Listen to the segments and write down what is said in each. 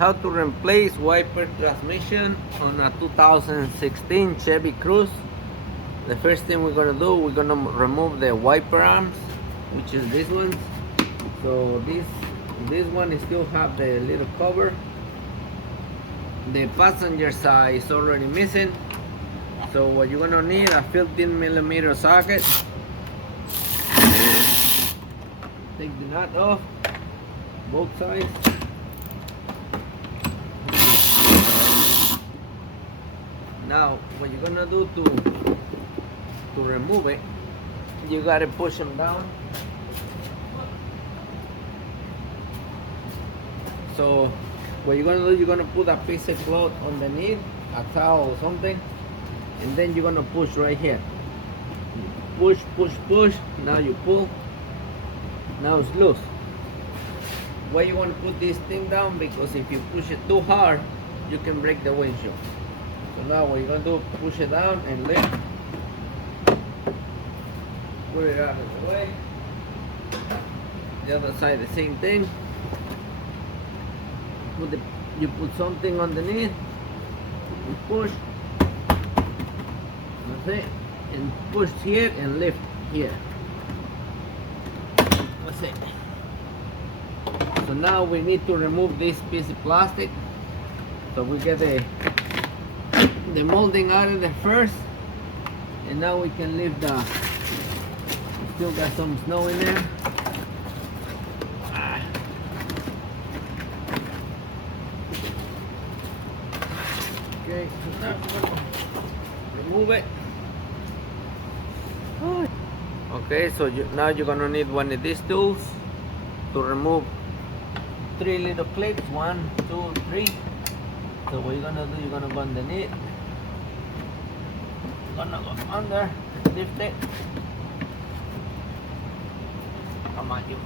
how to replace wiper transmission on a 2016 Chevy Cruze. The first thing we're gonna do, we're gonna remove the wiper arms, which is this one. So this one still have the little cover. The passenger side is already missing. So what you're gonna need, a 15mm socket. Take the nut off, both sides. Now what you're gonna do to remove it, you gotta push them down. So what you're gonna do, you're gonna put a piece of cloth underneath, a towel or something, and then you're gonna push right here. Push, push, push. Now you pull. Now it's loose. Why you want to put this thing down? Because if you push it too hard, you can break the windshield. So now what you're gonna do, push it down and lift. Put it out of the way. The other side, the same thing. You put something underneath. You push. That's it. And push here and lift here. That's it. So now we need to remove this piece of plastic. So we get the molding out of there first, and now we can leave we still got some snow in there. Okay, so now we're gonna remove it. Okay, so now you're gonna need one of these tools to remove 3 little clips. 1, 2, 3. So what you're gonna do, you're gonna go underneath. You're gonna go under, lift it. Come on, you.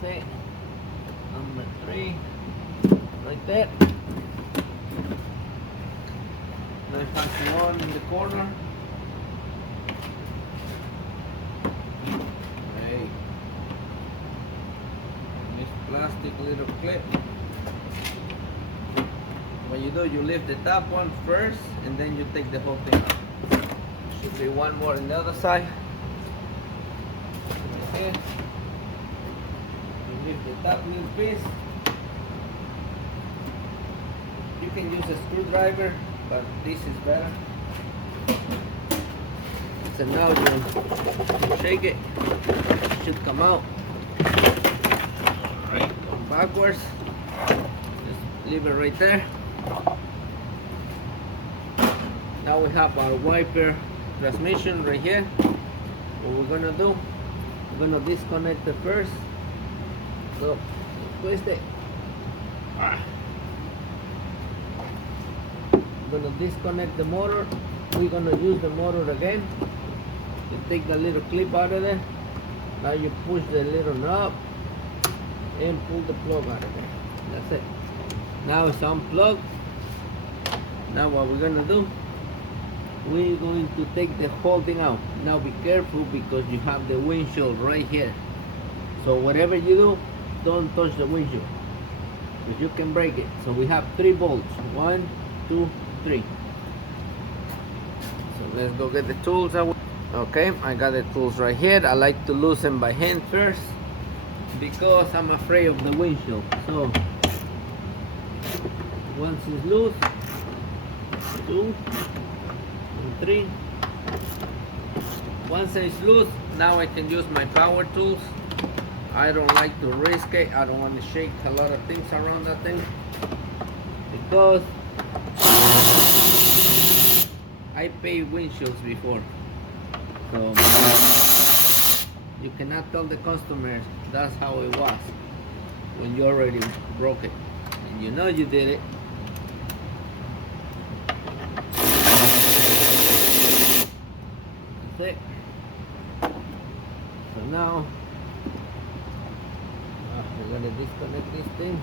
See, number 3, right there. There's something on in the corner. Okay. This plastic little clip. What you do, you lift the top one first, and then you take the whole thing out. Should be one more on the other side. Okay. You lift the top little piece. You can use a screwdriver, but this is better. So now you shake it. It should come out. Alright, go backwards. Just leave it right there. Now we have our wiper transmission right here. What we're gonna do, we're gonna disconnect it first. So twist it. We're gonna disconnect the motor. We're gonna use the motor again. You take the little clip out of there. Now you push the little knob and pull the plug out of there. That's it. Now it's unplugged. Now what we're gonna do, we're going to take the whole thing out. Now be careful because you have the windshield right here. So whatever you do, don't touch the windshield because you can break it. So we have 3 bolts. 1, 2, 3. So let's go get the tools. Okay, I got the tools right here. I like to loosen by hand first because I'm afraid of the windshield. So once it's loose, 2 and 3. Once it's loose, now I can use my power tools. I don't like to risk it. I don't want to shake a lot of things around that thing because I paid windshields before. So you cannot tell the customers that's how it was when you already broke it. And you know you did it. That's it. So now we're gonna disconnect this thing.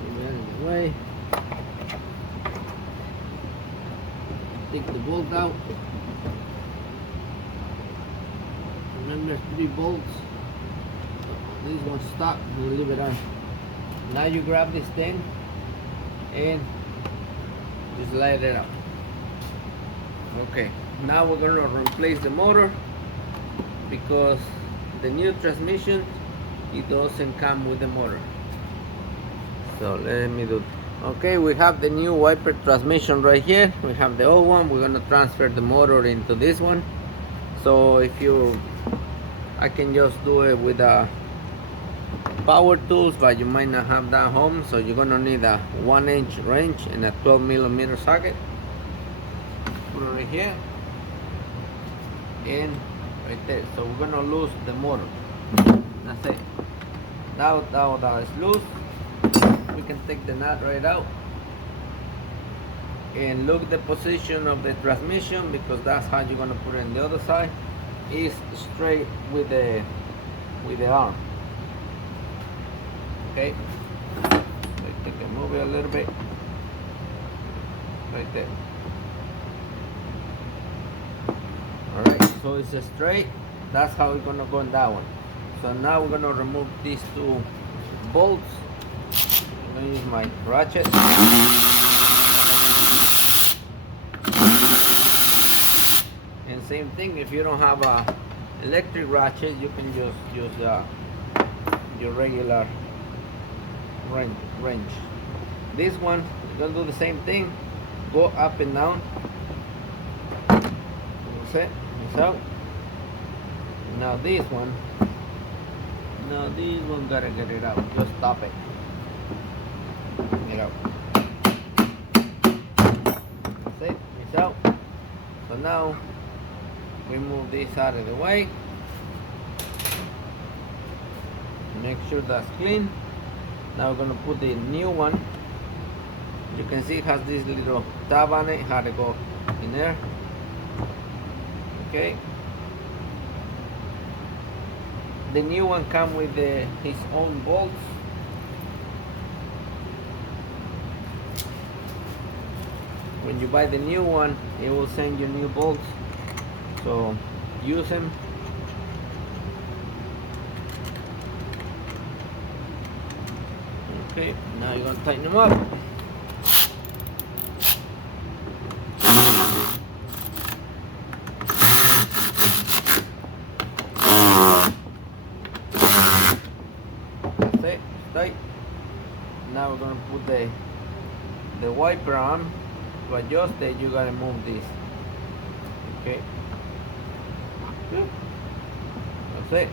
Move it out of the way. Take the bolt out. Remember 3 bolts. This one's stuck. We'll leave it on. Now you grab this thing and you slide it up. Okay, now we're gonna replace the motor because the new transmission, it doesn't come with the motor. So let me do. Okay, we have the new wiper transmission right here. We have the old one. We're gonna transfer the motor into this one. So I can just do it with a power tools, but you might not have that home. So you're gonna need a 1-inch wrench and a 12mm socket. Put it right here and right there. So we're gonna lose the motor. That's it. Now that is loose, we can take the nut right out and look the position of the transmission, because that's how you're gonna put it on the other side. Is straight with the arm. Okay, I can move it a little bit right there. All right, so it's straight. That's how we're gonna go on that one. So now we're gonna remove these two bolts. I'm gonna use my ratchet. And same thing, if you don't have a electric ratchet, you can just use your regular wrench. This one, you're gonna do the same thing. Go up and down. That's it. That's out. Now this one gotta get it out. Just stop it. Get out. That's it. It's out. So now we move this out of the way. Make sure that's clean. Now we're gonna put the new one. You can see it has this little tab on it, how to go in there. Okay. The new one comes with his own bolts. When you buy the new one, it will send you new bolts. So use them. Okay, now you're gonna tighten them up. That's it, tight. Now we're gonna put the wiper arm. To adjust it, you gotta move this. Okay. That's it.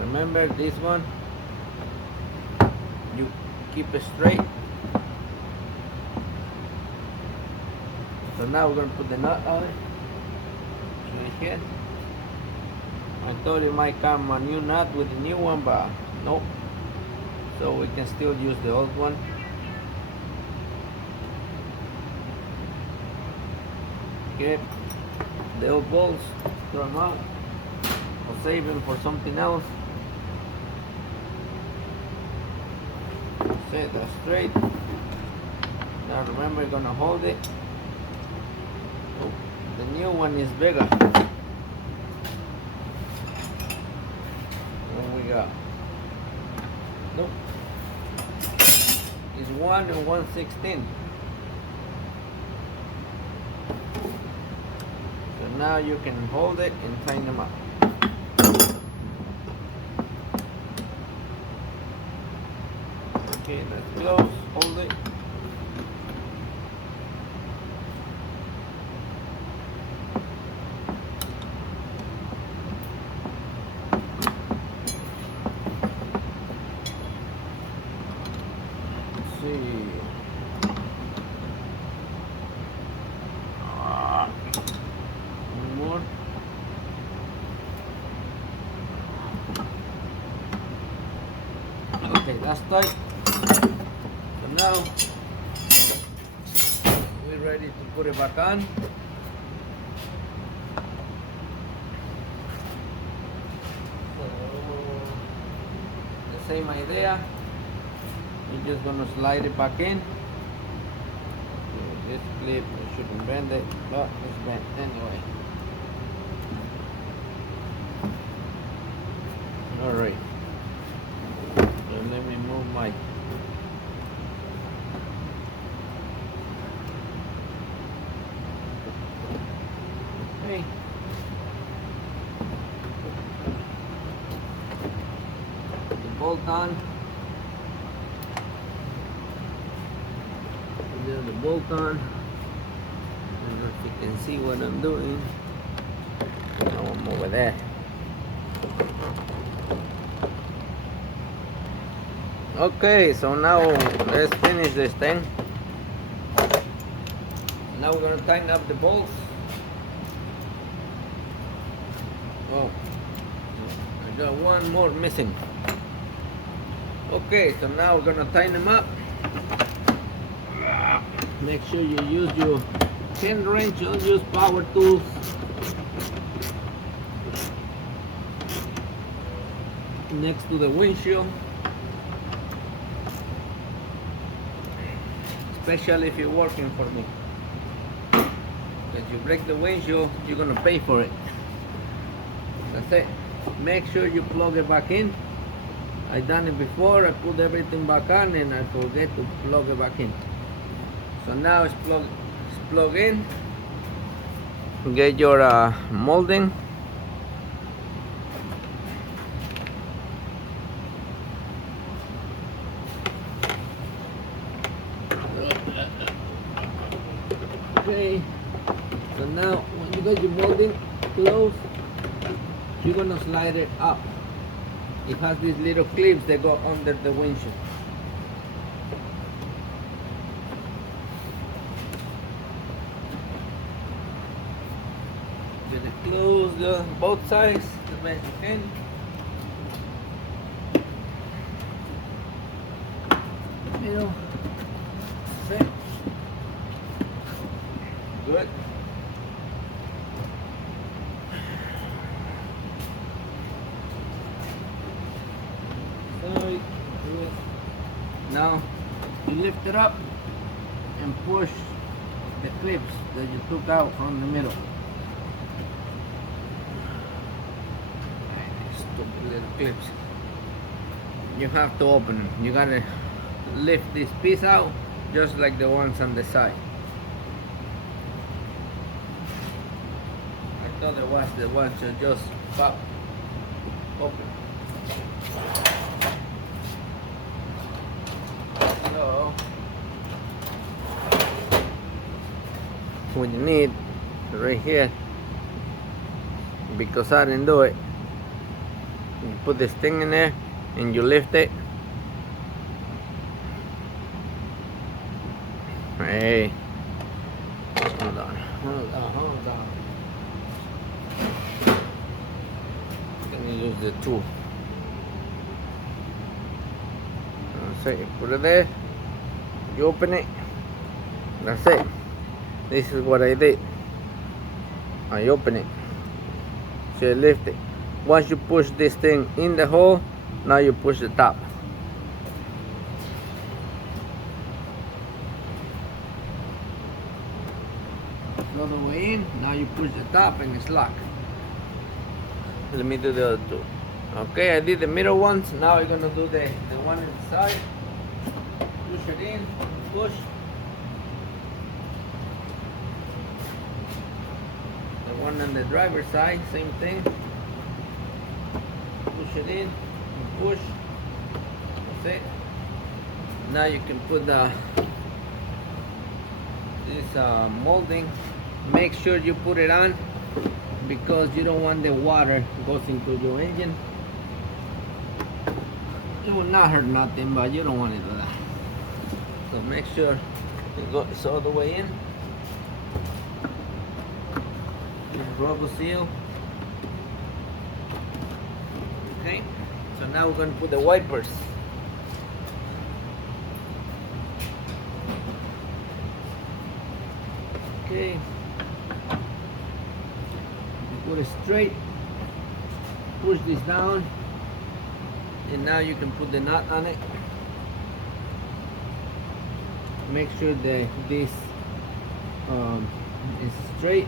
Remember this one, you keep it straight. So now we're gonna put the nut on it. Right here. I thought it might come a new nut with the new one, but nope. So we can still use the old one. Okay. The old bolts, throw them out. I'll save them for something else. Set that straight. Now remember, you're gonna hold it. Oh, the new one is bigger. What we got? Nope. It's 1 and 1/16. So now you can hold it and tighten them up. Okay, that's close. Hold it. Let's see. One more. Okay, that's tight. So now we're ready to put it back on. So the same idea. You're just gonna slide it back in. This clip, you shouldn't bend it, but it's bent anyway. Alright. So let me move my bolt on. There's the bolt on. I don't know if you can see what I'm doing. Now I'm over there. Okay, so now let's finish this thing. Now we're gonna tighten up the bolts. Oh, I got one more missing. Okay, so now we're gonna tighten them up. Make sure you use your hand wrench, don't use power tools. Next to the windshield. Especially if you're working for me. If you break the windshield, you're gonna pay for it. That's it. Make sure you plug it back in. I done it before. I put everything back on and I forget to plug it back in. So now it's plug in. Get your molding. Okay. So now when you got your molding closed, you're gonna slide it up. It has these little clips that go under the windshield. Get it closed both sides the best you can. Middle. That's it. Good. Now you lift it up and push the clips that you took out from the middle. Stupid little clips. You have to open them. You gotta lift this piece out just like the ones on the side. I thought it was the ones that just pop open. So what you need right here, because I didn't do it, you put this thing in there and you lift it. Hey, hold on. Let me use the tool. So you put it there, you open it, that's it. This is what I did. I open it, so you lift it. Once you push this thing in the hole, now you push the top. All the way in, now you push the top and it's locked. Let me do the other two. Okay, I did the middle ones. Now we're gonna do the one inside. Push it in, push. The one on the driver's side, same thing. Push it in and push. That's it. Now you can put this molding. Make sure you put it on because you don't want the water goes into your engine. It will not hurt nothing, but you don't want to do that. So make sure it goes all the way in. This rubber seal. Okay, so now we're going to put the wipers. Okay, put it straight, push this down, and now you can put the nut on it. Make sure that this is straight.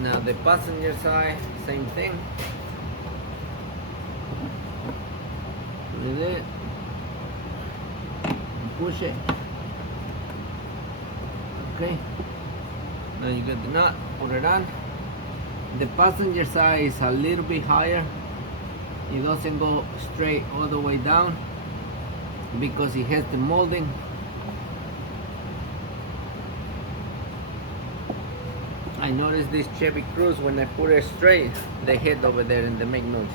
Now the passenger side, same thing. Put it in. Push it. Okay. Now you got the nut, put it on. The passenger side is a little bit higher. It doesn't go straight all the way down because it has the molding. I noticed this Chevy Cruze, when I put it straight, they hit over there and they make noise.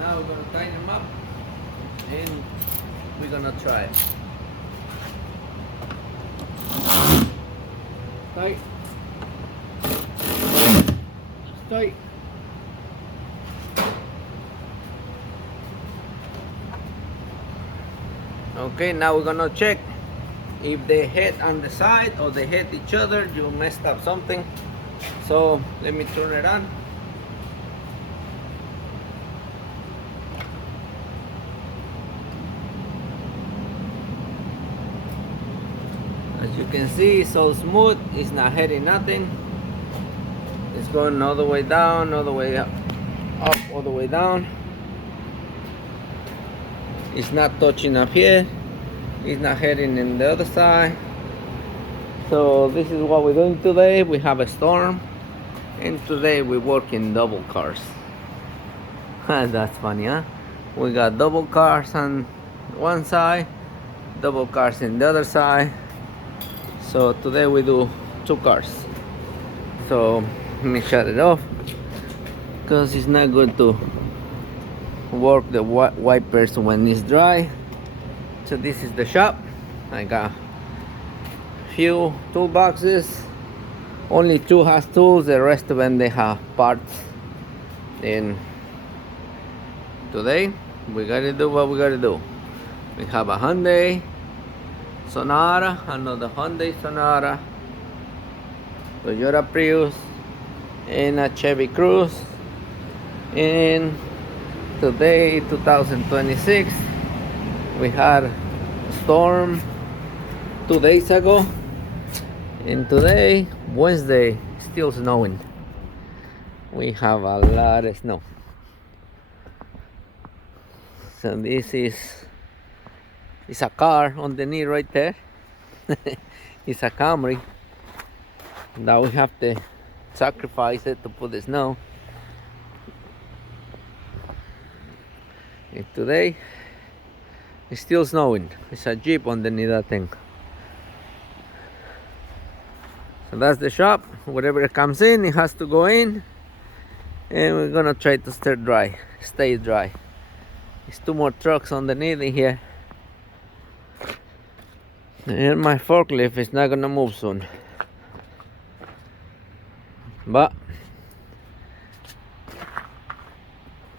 Now we're gonna tighten them up and we're gonna try it. Tight. Tight. Okay, now we're gonna check if they hit on the side or they hit each other. You messed up something. So let me turn it on. As you can see, it's so smooth, it's not hitting nothing. It's going all the way down, all the way up, all the way down. It's not touching up here. It's not heading in the other side. So this is what we're doing today. We have a storm, and today we work in double cars. That's funny, huh? We got double cars on one side, double cars in the other side. So today we do 2 cars. So let me shut it off because it's not good to work the wipers when it's dry. So this is the shop. I got few toolboxes. Only 2 has tools, the rest of them they have parts. And today we gotta do what we gotta do. We have a Hyundai Sonata, another Hyundai Sonata, Toyota Prius, and a Chevy Cruze. And today, 2026, we had a storm 2 days ago, and today, Wednesday, still snowing. We have a lot of snow. So this is a car underneath right there. It's a Camry. Now we have to sacrifice it to put the snow. And today it's still snowing. It's a Jeep underneath that thing. So that's the shop. Whatever comes in, it has to go in. And we're gonna try to stay dry. There's 2 more trucks underneath in here. And my forklift is not gonna move soon. But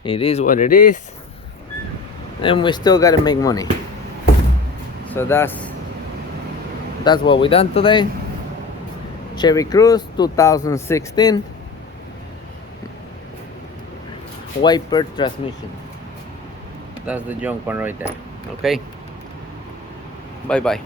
it is what it is. And we still gotta make money. So that's what we done today. Chevy Cruze 2016 wiper transmission. That's the junk one right there. Okay, bye bye.